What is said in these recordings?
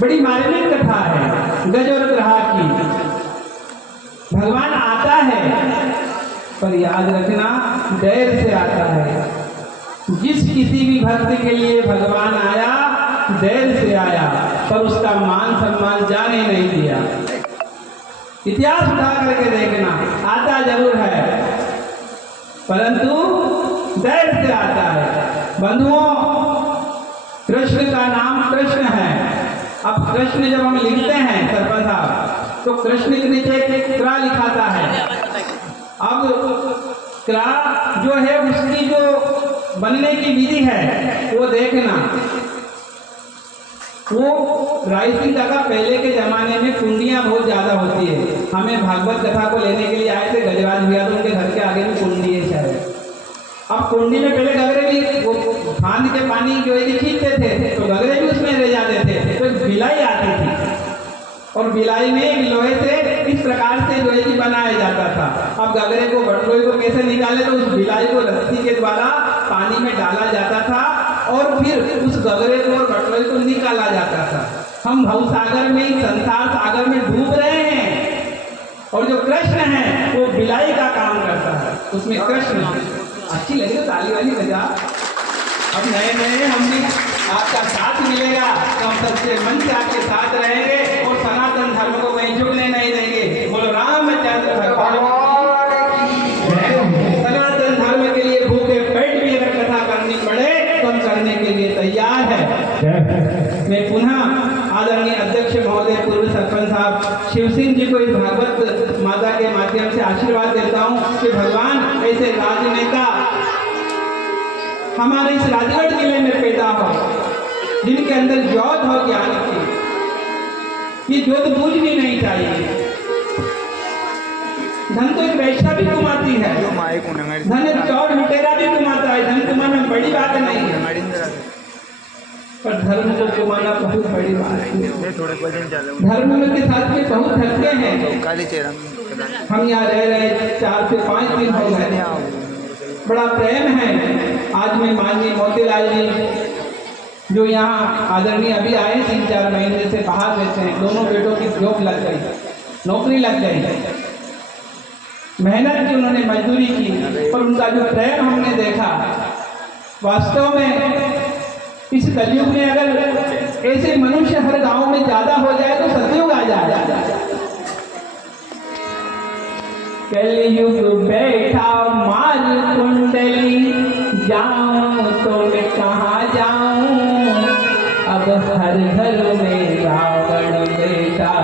बड़ी मार्मिक कथा है गज और ग्रहा की। भगवान आता है पर याद रखना डर से आता है। जिस किसी भी भक्त के लिए भगवान आया डर से आया पर उसका मान सम्मान जाने नहीं दिया। इतिहास उठा करके देखना, आता जरूर है परंतु डर से आता है। बंधुओं, कृष्ण का नाम कृष्ण है। अब कृष्ण जब हम लिखते हैं सरपंच साहब तो कृष्ण के नीचे क्रा लिखाता है। अब क्रा जो है उसकी जो बनने की विधि है वो देखना। वो राइसिंग का पहले के जमाने में कुंडियां बहुत ज्यादा होती है। हमें भागवत कथा को लेने के लिए आए थे गजराज भैया, तो उनके घर के आगे भी कुंडी है शायद। अब कुंडी में पहले गगरे भी वो फांद के पानी जो है खींचते थे तो गगरे भी उसमें रह जाते थे। तो बिलाई आती थी और बिलाई में लोहे से इस प्रकार से जो है कि बनाया जाता था। अब गगरे को बटलोई को कैसे निकाले तो उस बिलाई को रस्सी के द्वारा पानी में डाला जाता था और फिर उस गगरे को और बटलोई को निकाला जाता था। हम भवसागर में, संसार सागर में डूब रहे हैं और जो कृष्ण है वो बिलाई का काम करता है। उसमें कृष्ण अच्छी लगी तो ताली वाली बजा। अब नए नए हमने आपका साथ मिलेगा तो हम सबसे मन से आपके साथ रहेंगे और सनातन धर्म को कहीं झुकने नहीं देंगे। बोलो रामचंद्र भगवान। सनातन धर्म के लिए भूखे पेट भी अगर कथा करनी पड़े तो हम करने के लिए तैयार है। मैं पुनः आदरणीय अध्यक्ष महोदय, पूर्व सरपंच साहब शिव सिंह जी को इस भागवत माता के माध्यम से आशीर्वाद देता हूँ कि भगवान ऐसे राजनेता हमारे इस राजगढ़ जिले में पैदा हो जिनके अंदर ज्योत हो ज्ञान की। ये जोत बूझ भी नहीं चाहिए। धन तो एक वैश्या भी कमाती है, धन एक चौर लुटेरा भी कमाता है, धन कमाना बड़ी बात नहीं है, पर धर्म को कमाना बहुत बड़ी बात है। धर्म के साथ में बहुत धक्के हैं। हम यहाँ रह रहे 4 से 5 दिन हो गए, बड़ा प्रेम है। आज मैं माननीय मोतीलाल जी जो यहाँ आदरणीय अभी आए 3-4 महीने से बाहर रहते हैं, दोनों बेटों की जॉब लग गई, नौकरी लग गई, मेहनत की उन्होंने, मजदूरी की, पर उनका जो प्रेम हमने देखा, वास्तव में इस कलयुग में अगर ऐसे मनुष्य हर गांव में ज्यादा हो जाए तो सतयुग आ जाए। कलयुग बैठा मार कुंडली, जाऊं तो मैं कहाँ जाऊं, अब हर घर में रावण बेटा,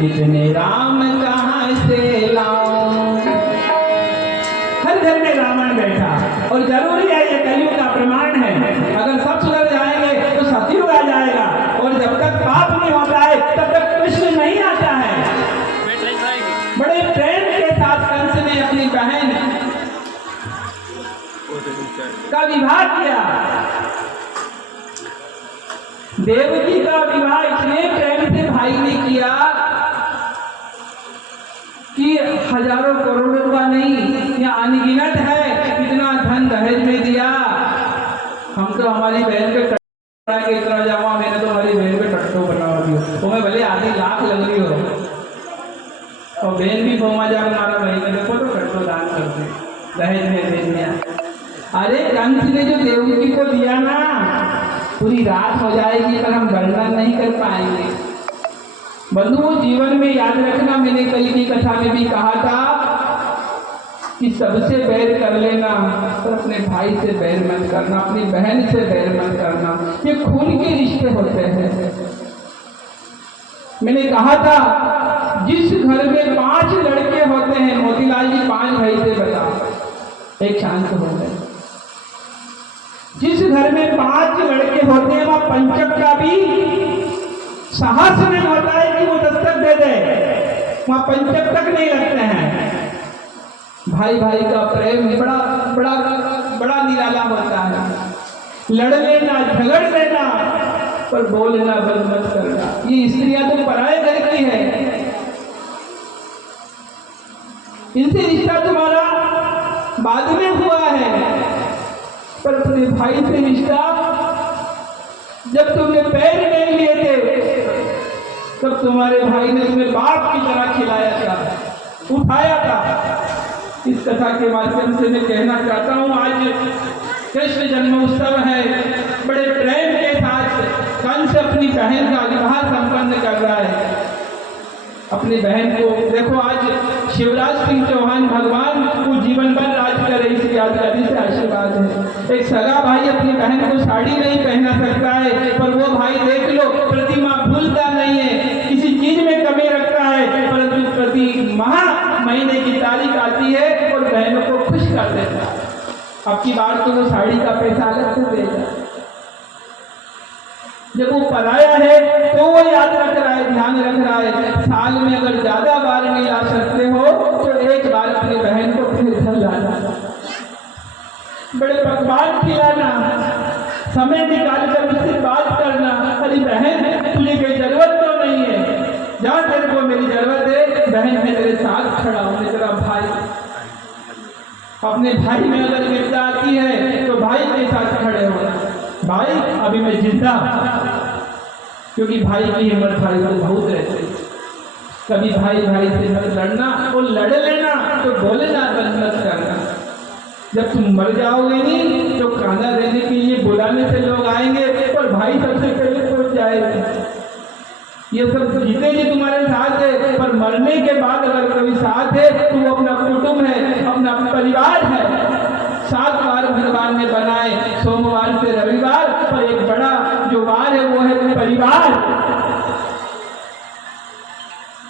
इतने राम कहाँ से लाऊं। हर घर में रावण बैठा, और जरूरी है, ये कलयुग का प्रमाण है। अगर सब सुधर जाएंगे तो सतयुग आ जाएगा, और जब तक पाप नहीं होता है तब तक कृष्ण नहीं आता है। बड़े प्रेम के साथ कंस ने अपनी बहन का विवाह किया। देवकी का विवाह इतने प्रेम से भाई ने किया कि हजारों करोड़ों का नहीं, या अनगिनत है, कितना धन दहेज में दिया। हम तो हमारी बहन के टट्टो के इतना जावा, मैंने तो हमारी बहन के टट्टो बना दिया, तो मैं भले आधी लाख लग रही हो, और बहन भी फोमा जा हमारा महीने देखो तो टट्टो दान कर दे, दहेज में दे दिया। अरे कंस ने जो देवकी को दिया ना, पूरी रात हो जाएगी पर हम वर्णन नहीं कर पाएंगे। बंधुओं, जीवन में याद रखना, मैंने कल की कथा में भी कहा था कि सबसे बैर कर लेना, पर अपने भाई से बैर मत करना, अपनी बहन से बैर मत करना, ये खून के रिश्ते होते हैं। मैंने कहा था जिस घर में 5 लड़के होते हैं, मोतीलाल जी 5 भाई से बता, एक शांत हो गए। जिस घर में 5 लड़के होते हैं, वहां पंचक का भी साहस नहीं होता है कि वो दस्तक दे दे, वहां पंचक तक नहीं लगते हैं। भाई भाई का प्रेम बड़ा बड़ा बड़ा निराला होता है। लड़ लेना, झगड़ लेना, पर बोलना बंद मत करना। ये स्त्रियां तो पराये घर की है, इनसे रिश्ता तुम्हारा बाद में हुआ है, पर अपने भाई से रिश्ता जब तुमने पैर नहीं लिए थे तब तुम्हारे भाई ने तुम्हें बाप की तरह खिलाया था, उठाया था। इस कथा के माध्यम से मैं कहना चाहता हूँ, आज कृष्ण जन्मोत्सव है, बड़े प्रेम के साथ कंस अपनी बहन का विवाह संपन्न कर रहा है। अपनी बहन को देखो, आज शिवराज सिंह चौहान भगवान को जीवन भर राज करे, इसकी आजादी से आशीर्वाद है। एक सगा भाई अपनी बहन को साड़ी नहीं पहना सकता है, पर वो भाई देख लो प्रतिमा भूलता नहीं है, किसी चीज में कमी रखता है, परंतु प्रति महीने की तारीख आती है और बहनों को खुश कर देता है। अब की बार तो वो साड़ी का पैसा अलग से देगा। जब वो पराया है तो वो याद रख रहा है, ध्यान रख रहा है, साल में अगर ज्यादा बार नहीं ला सकते हो तो एक बार अपनी बहन को फिर घर लाना, बड़े पकवान खिलाना, समय निकाल कर उससे बात करना। अरे बहन, तुझे कोई जरूरत तो नहीं है, जहाँ तेरे को मेरी जरूरत है, बहन मैं तेरे साथ खड़ा हूँ, तेरा भाई। अपने भाई में अगर विपदा आती है तो भाई के साथ खड़े होना, भाई अभी मैं जिंदा, क्योंकि भाई की हिम्मत भाई को बहुत रहती है। कभी भाई भाई से मत लड़ना, और लड़ लेना तो बोलेना बंद मत करना। जब तुम मर जाओगे नहीं तो खाना देने के लिए बुलाने से लोग आएंगे, और भाई सबसे पहले पहुंच जाएगा। ये सब जीतेगी तुम्हारे साथ है, पर मरने के बाद अगर कोई साथ है तो वो अपना कुटुंब है, अपना परिवार है। 7 बार भगवान ने बनाए, सोमवार से रविवार, पर एक बड़ा जो वार है वो है परिवार।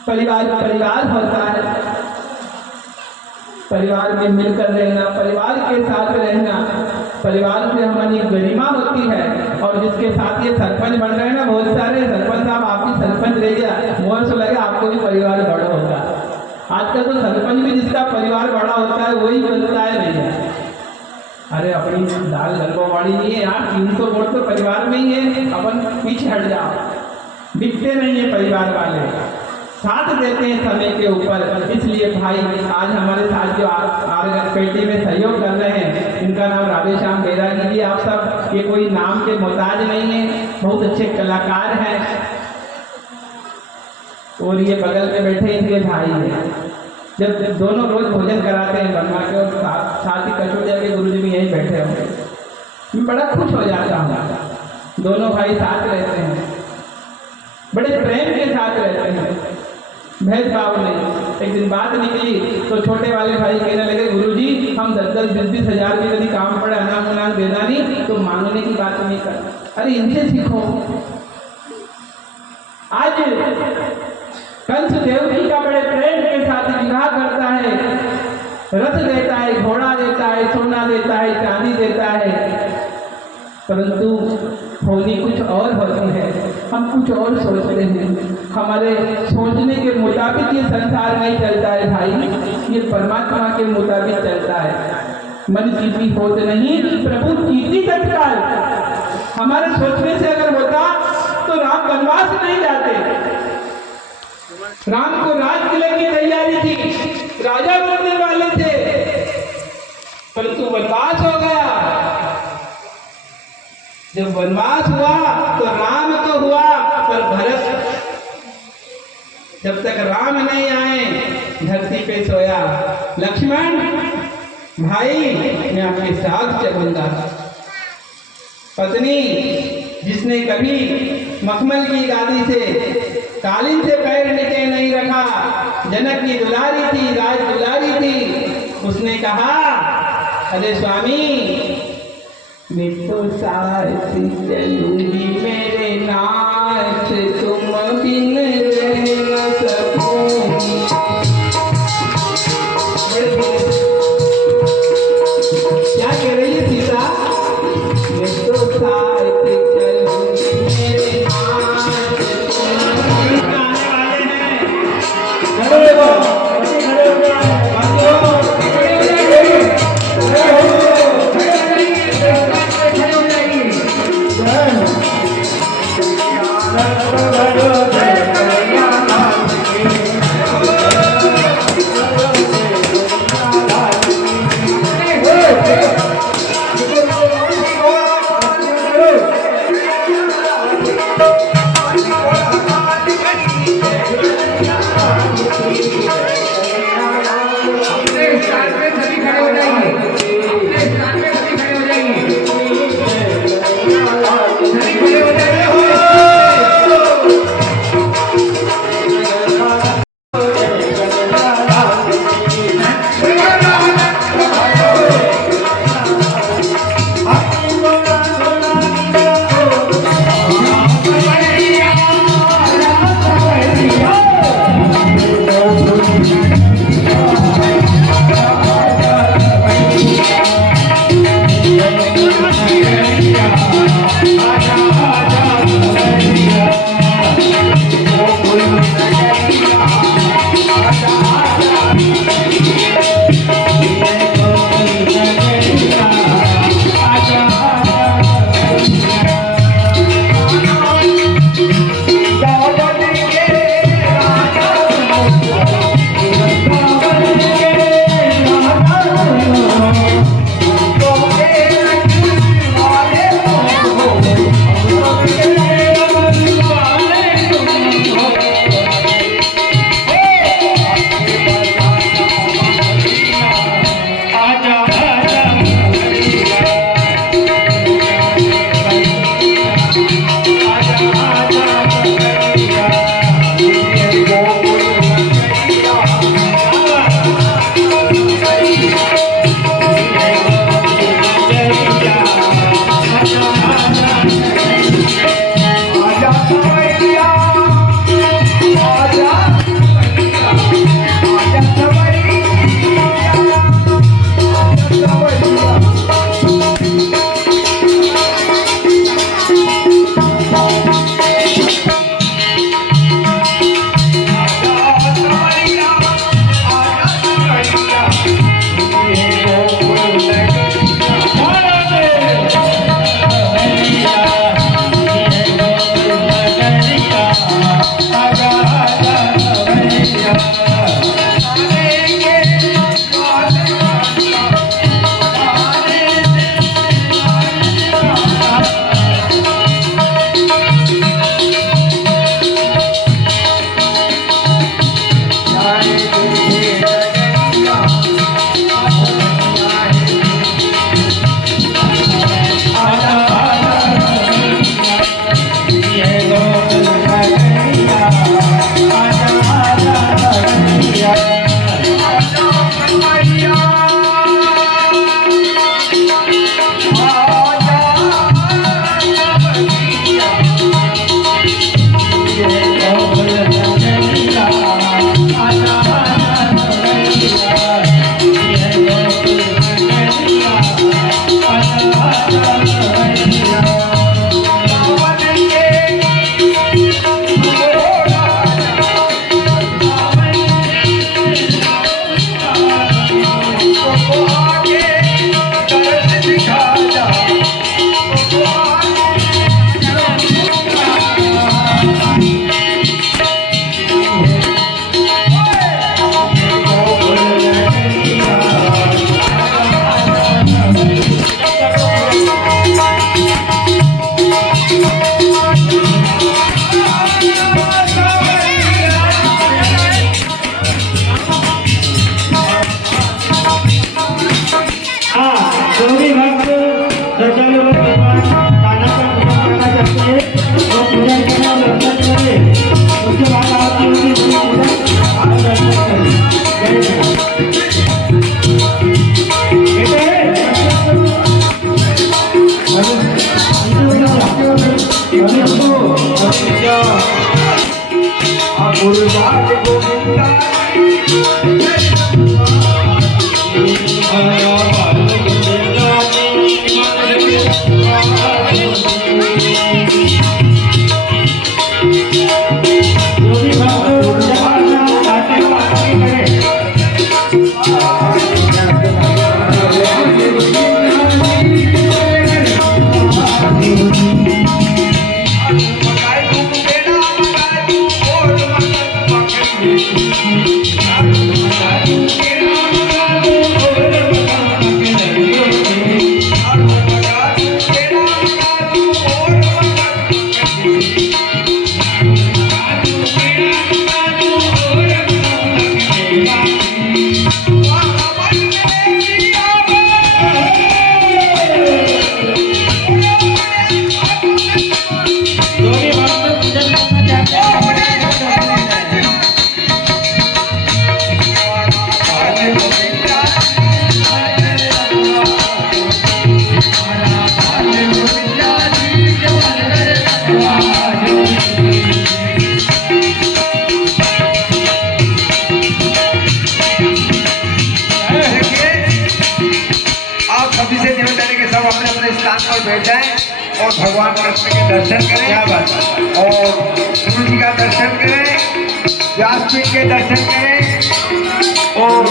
परिवार परिवार होता है, परिवार में मिलकर रहना, परिवार के साथ रहना। परिवार से हमारी गरिमा होती है। और जिसके साथ ये सरपंच बन रहे हैं ना, बहुत सारे सरपंच साहब, आप भी सरपंच रह गया, मोहन से लगे आपको भी परिवार बड़ा होगा। आजकल तो सरपंच भी जिसका परिवार बड़ा होता है वही बनता है भैया। अरे अपनी दाल गलबावाड़ी नहीं है यार, 300 वोट तो परिवार में ही है, अपन पीछे हट जाओ। बिकते नहीं है परिवार वाले, साथ देते हैं समय के ऊपर। इसलिए भाई आज हमारे साथ जो पेटी में सहयोग कर रहे हैं, इनका नाम राधेश्याम बैरागी जी। आप सब ये कोई नाम के मोहताज नहीं है, बहुत अच्छे कलाकार हैं। और ये बगल में बैठे इनके भाई हैं, जब दोनों रोज भोजन कराते हैं बनवा के, और साथ ही कचौड़िया के गुरु जी भी यहीं बैठे होंगे। मैं बड़ा खुश हो जाता हूँ, दोनों भाई साथ रहते हैं, बड़े प्रेम के साथ रहते हैं, भेदभाव नहीं। एक दिन बात निकली तो छोटे वाले भाई कहने लगे, गुरुजी हम 10-10, 20-20 हज़ार भी यदि काम पड़े अनाम उनाम देना नहीं तो मांगने की बात नहीं कर। अरे इनसे सीखो। आज कंस देवकी का बड़े प्रेम के साथ विवाह करता है, रथ देता है, घोड़ा देता है, सोना देता है, चांदी देता है, परंतु होनी कुछ और होती है। हम कुछ और सोचते हैं, हमारे सोचने के मुताबिक ये संसार नहीं चलता है भाई, ये परमात्मा के मुताबिक चलता है। मन कीती होत नहीं प्रभु कीती तत्काल। हमारे सोचने से अगर होता तो राम वनवास नहीं जाते। राम को राज किले की तैयारी थी, राजा बनने वाले थे, परंतु वनवास हो गया। जब वनवास हुआ तो राम तो हुआ पर भरत, जब तक राम नहीं आए धरती पे सोया। लक्ष्मण भाई मैं आपके साथ चलूंगा। पत्नी जिसने कभी मखमल की गादी से कालीन से पैर नीचे नहीं रखा, जनक की दुलारी थी, राज दुलारी थी, उसने कहा अरे स्वामी मैं तो साथ चलूंगी मेरे नाथ, तुम बिन रह न सकूंगी। क्या कह रही है सीता? मैं तो साथ चलूंगी मेरे नाथ, तुम आने वाले हैं। खड़े हो Hare बैठ जाएं और भगवान कृष्ण के दर्शन करें। क्या बात। और गुरु जी का दर्शन करें, व्यास जी के दर्शन करें और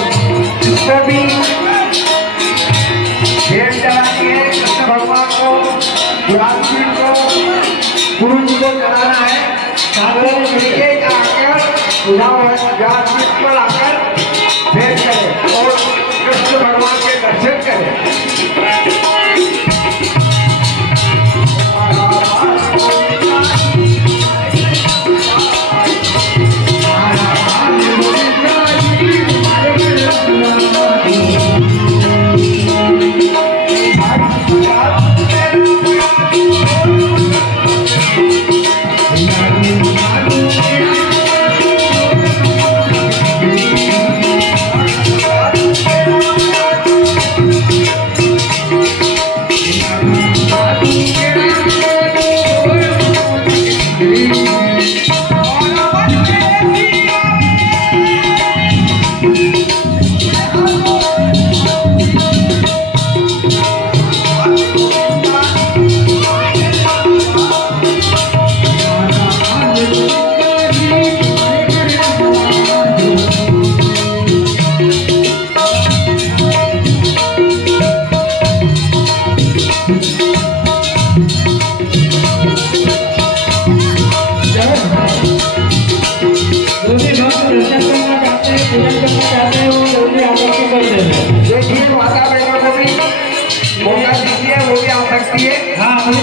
जिसको भी भेंट चढ़ानी है कृष्ण भगवान को, व्यास जी को, गुरु जी को चढ़ाना है, आकर व्यास जी पर आकर भेंट करें और कृष्ण भगवान के दर्शन करें।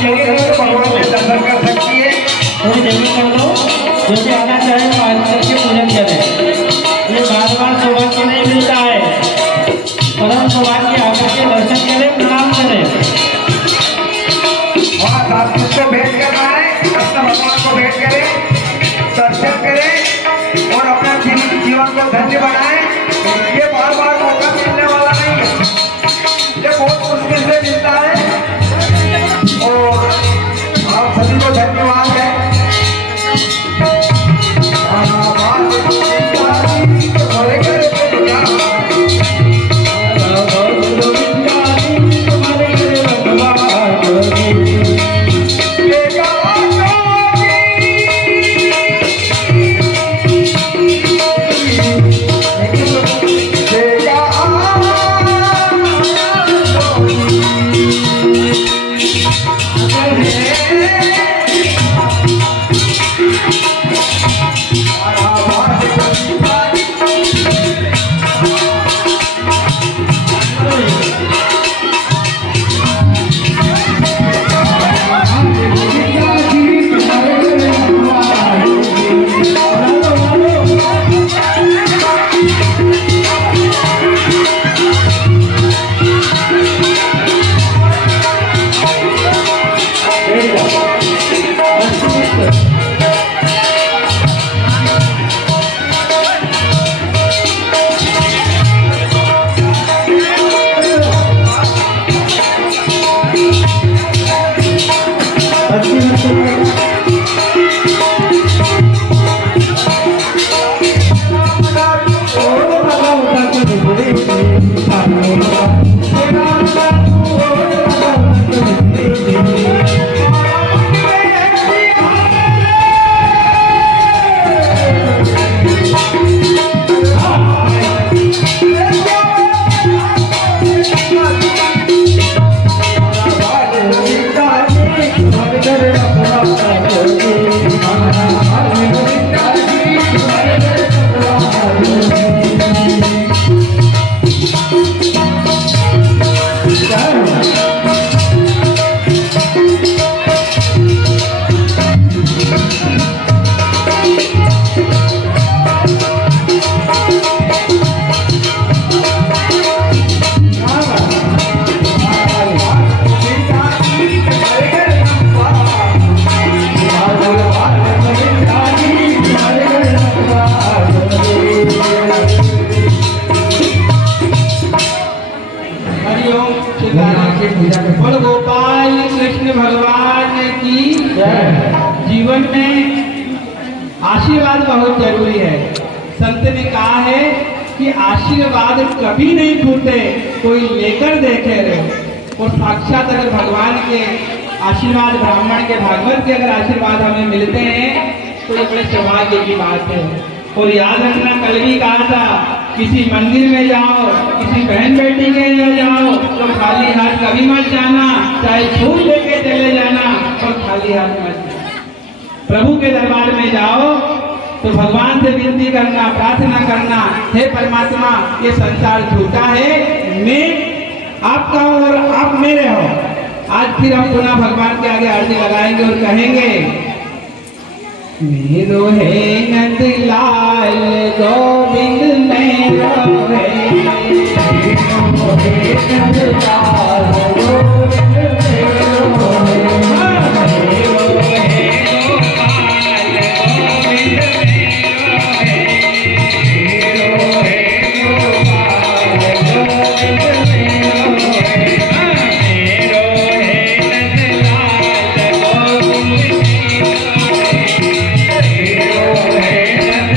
भगवान के दर्शन कर सकती है। थोड़ी देर में कर दो, जो भी आना चाहे वो आकर के पूजन करें। ये बार बार सौभाग्य नहीं मिलता है, परम सौभाग्य आकर के दर्शन करें, प्रणाम करें। और साथ को भेंट करना है, कृष्ण भगवान को भेंट करें, दर्शन करें और अपना जीवन को धन्य बनाएं। ये बार बार मौका मिलने वाला नहीं है, ये बहुत मुश्किल से मिलता है और आप सभी को धन्यवाद है। बोल गोपाल कृष्ण भगवान की जीवन में आशीर्वाद बहुत जरूरी है। संत ने कहा है कि आशीर्वाद कभी नहीं छूटे, कोई लेकर देखे रहे। और साक्षात अगर भगवान के आशीर्वाद, ब्राह्मण के, भागवत के अगर आशीर्वाद हमें मिलते हैं तो ये बड़े सौभाग्य की बात है। और याद रखना, कल भी कहा था, किसी मंदिर में जाओ, किसी बहन बेटी के यहाँ जाओ तो खाली हाथ कभी मत जाना, चाहे फूल लेके चले जाना और खाली हाथ मत जाना। प्रभु के दरबार में जाओ तो भगवान से विनती करना, प्रार्थना करना, हे परमात्मा ये संसार झूठा है, मैं आपका हूँ और आप मेरे हो। आज फिर हम पुनः भगवान के आगे आरती लगाएंगे और कहेंगे, मेरो है नंद लाल गोविंद मेरो है, मेरो है नंद लाल गोविंद मेरो है, मेरो है गोपाल गोविंद मेरो है, मेरो है गोपाल गोविंद मेरो है, मेरो है नंद लाल गोविंद मेरो है।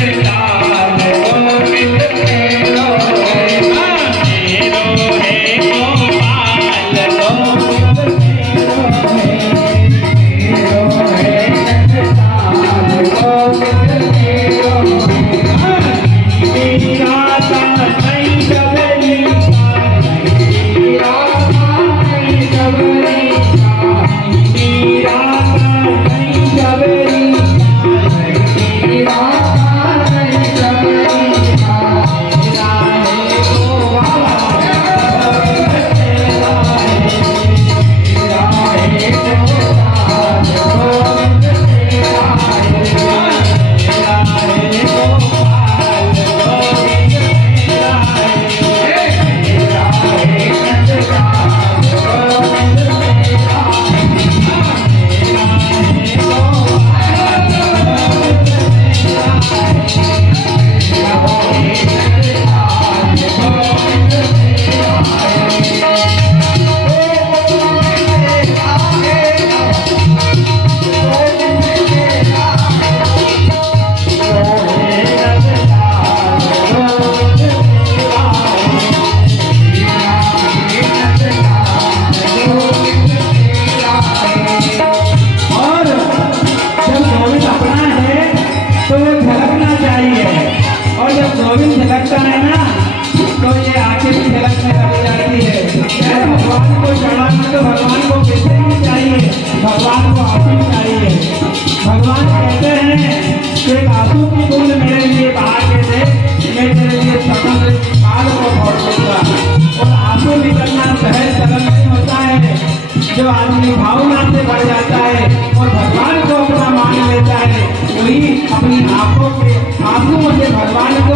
से भगवान को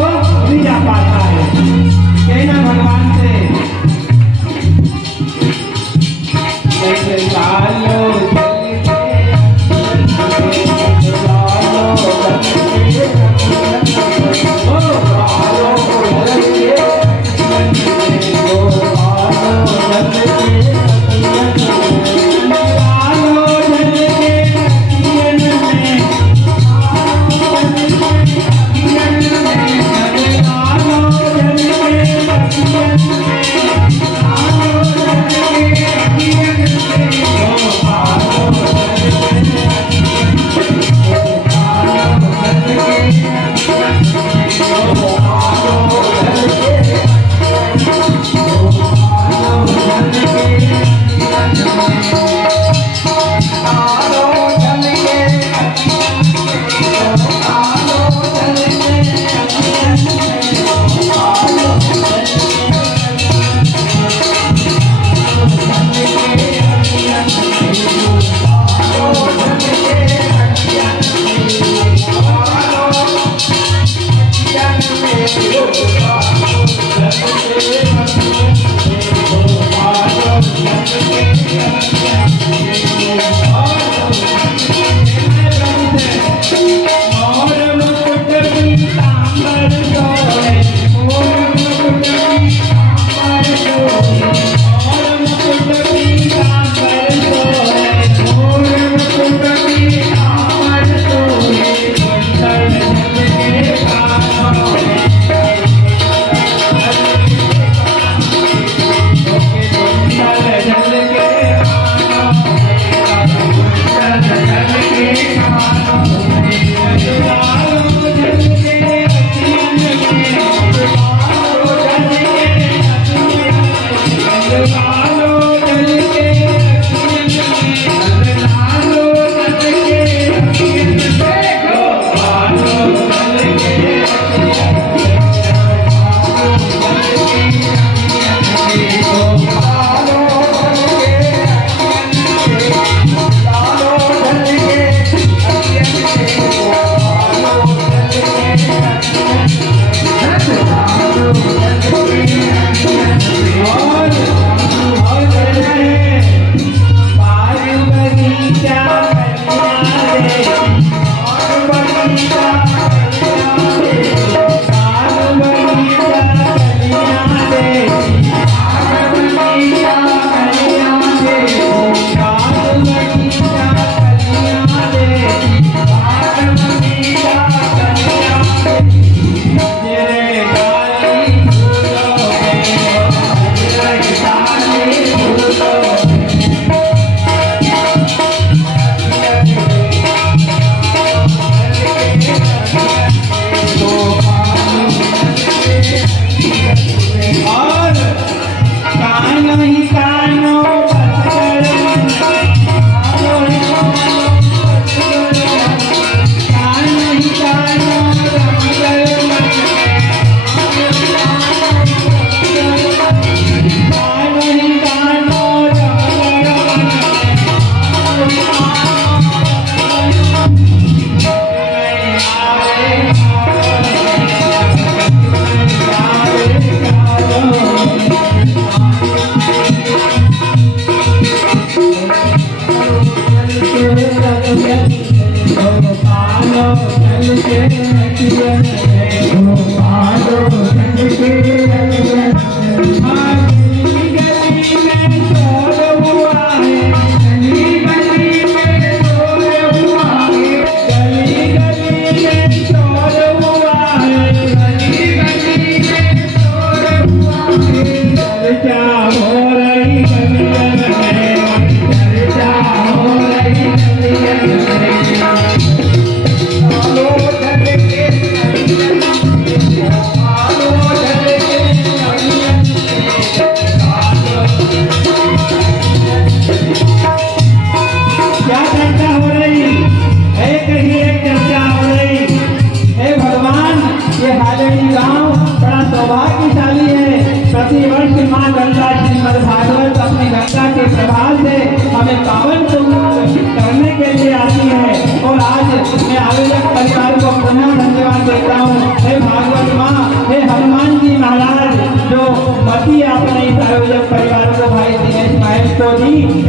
नहीं जा पाता है। कहना भगवान से जैसे लालो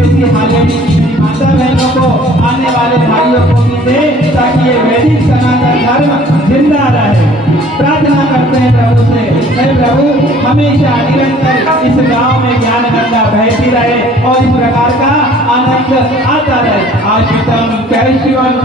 ऐसी हालें भी माता बहनों को, आने वाले भाइयों को भी दे, ताकि ये वैदिक सनातन धर्म जिंदा रहे। प्रार्थना करते हैं प्रभु से, हे प्रभु हमेशा निरंतर इस गांव में ज्ञान गंगा बहती रहे और इस प्रकार का आनंद आता रहे। आशितम कैशिवम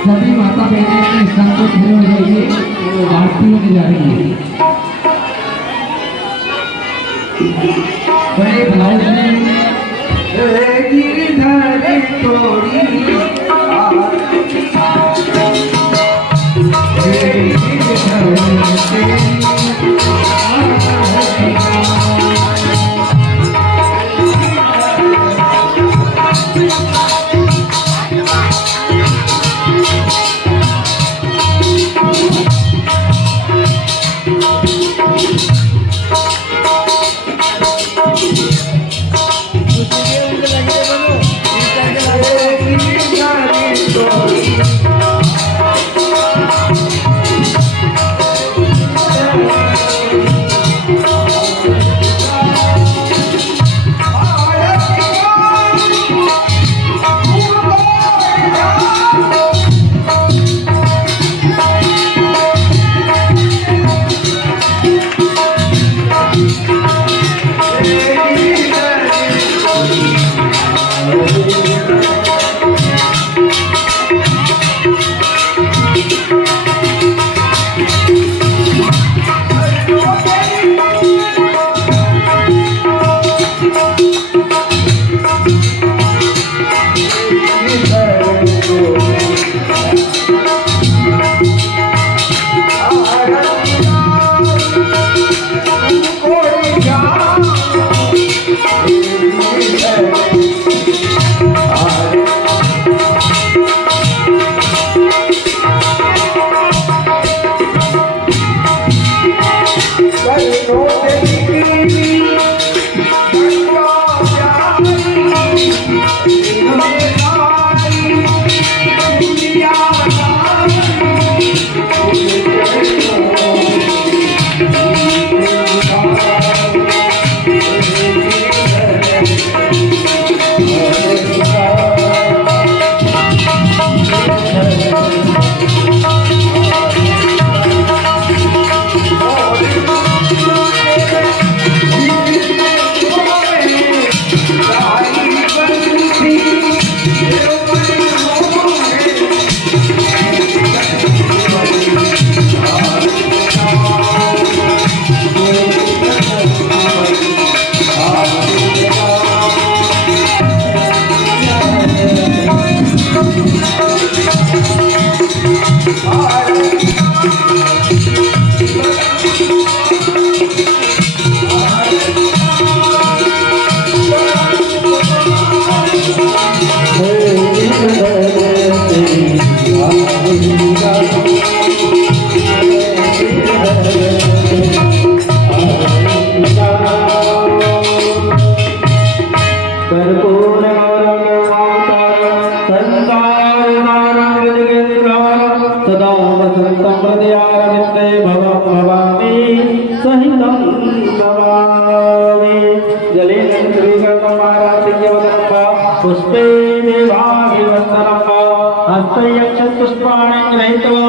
सभी माता बहनें अपने स्थान पर खड़े हो जाइए, वो आरती होने जा रही है। बड़े ब्लाउज में जले पुष्पे देवाभिवन्दनम् हस्तयक्षपुष्पाणि गृहीत्वा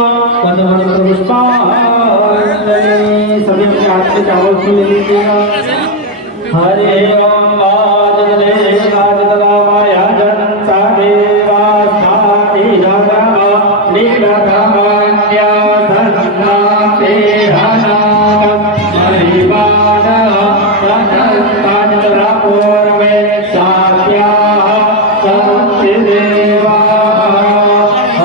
पुष्पाञ्जलि। सभी अपने हाथ से चावल से ले लीजिएगा। हरे ओम आजले राजरामाया जनता देवा स्थाति रामा नीलरामान्या धन्ना तेहना महिमाना धन्ना पूर्वे सात्या समुद्रदेवा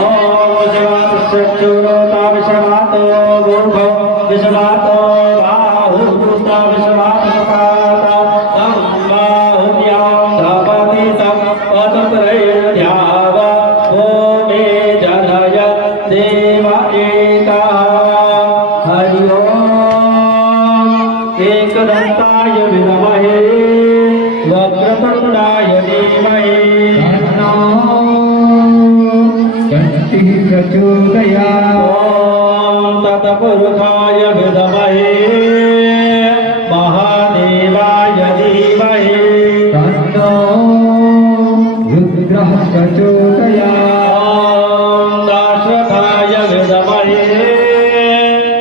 ओम शिवात्सच्चुरोता विषमातो भूर्भो विषमातो बाहुता विषमात्मकाता बाहुत्यां धपति तपत्रयध्याव भूमे जनय देव एतः। हरि ओम एकदन्ताय विद्महे वक्रतुण्डाय धीमहि तन्नो दन्तिः प्रचोदयात्। ओम तत्पुरुषाय विद्महे महादेवाय धीमहि तन्नो रुद्रः प्रचोदयात्। ओम दाशरथाय विद्महे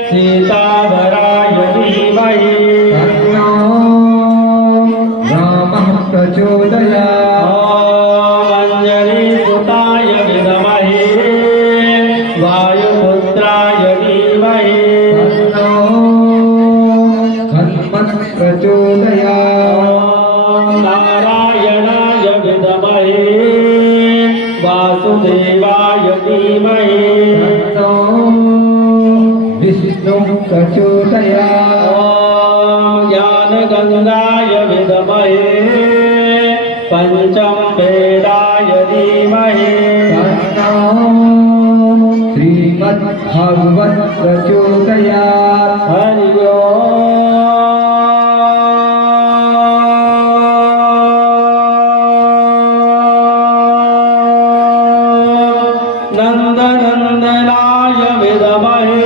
सीतावराय धीमहि तन्नो रामः प्रचोदयात्। ओम अंजनीसुताय विद्महे वायुपुत्राय धीमहि तन्नो हनुमत् प्रचोदयात्। ओम नारायणाय विद्महे वासुदेवाय धीमहि तन्नो विष्णुः प्रचोदयात्। ओम ज्ञानगंगाय विद्महे पंचम वेदाय धीमहि तन्नो श्रीमद्भागवत् प्रचोदयात्। हरि ओम नंदनंदनाय विद्महे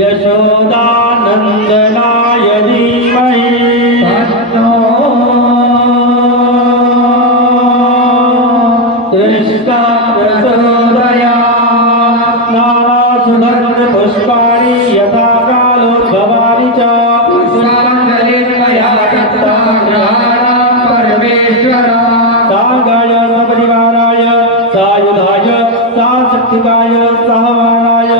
यशोदानंदनाय धीमहि तन्नो कृष्ण प्रचोदयात्। नानासुगन्ध पुष्पाणि यथा कालोद्भवानि च पुष्पाञ्जलिर्मया दत्ता ग्रहाणां परमेश्वर। साङ्गाय सपरिवाराय सायुधाय साशक्तिकाय सहमानाय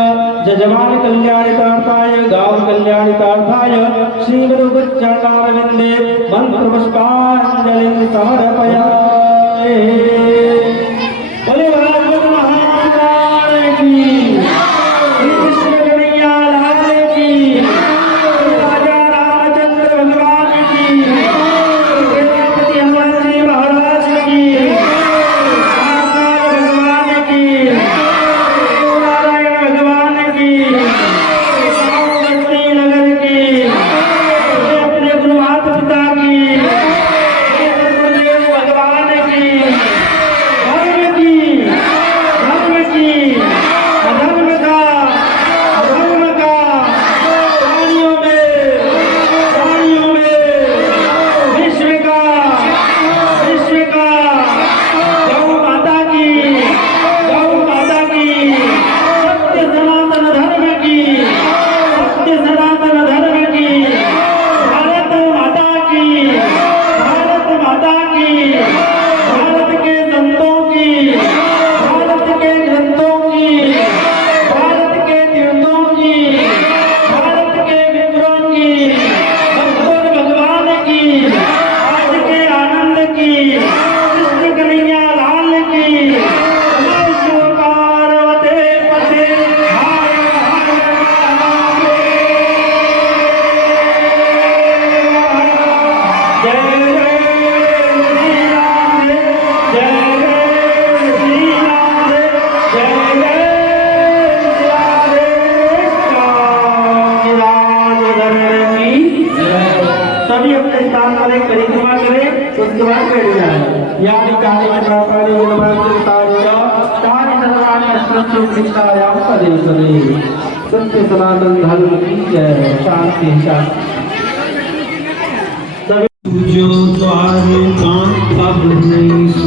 जजमान कल्याणितार्थाय गाव कल्याणितार्थाय श्रीगुरुचरणारविन्दे मंत्रपुष्पाञ्जलिं समर्पयामि। बोले भागवत महापुराण की, श्री कृष्ण कन्हैया लाल की, राजा रामचंद्र भगवान की, सेनापति हनुमान जी महाराज की, नारायण भगवान की, नारायण भगवान की, सावंती नगर की, अपने गुरु माता पिता की, गुरुदेव भगवान की, धर्म की, अधर्म का, प्राणियों में विश्व का गौ माता की, सत्य सनातन धर्म की, भारत माता की, भारत के संतों की, भारत के ग्रंथों की, भारत के तीर्थों की, भारत के विग्रहों की, भगवान भगवान की, आज के आनंद की, कृष्ण कन्हैया लाल की, शिव पार्वती पते हर हर महादेव। जय जय श्री राम, जय जय श्री राम, जय जय राधे श्याम राजधर की जय। सभी अपने स्थान पर एक परिक्रमा करें, उसके बाद बैठ जाए। यानी काली प्रापाणी सर्वाणी पदे सदे सत्य सनातन धर्म की जय। शांति शांति। जो द्वार का अब नहीं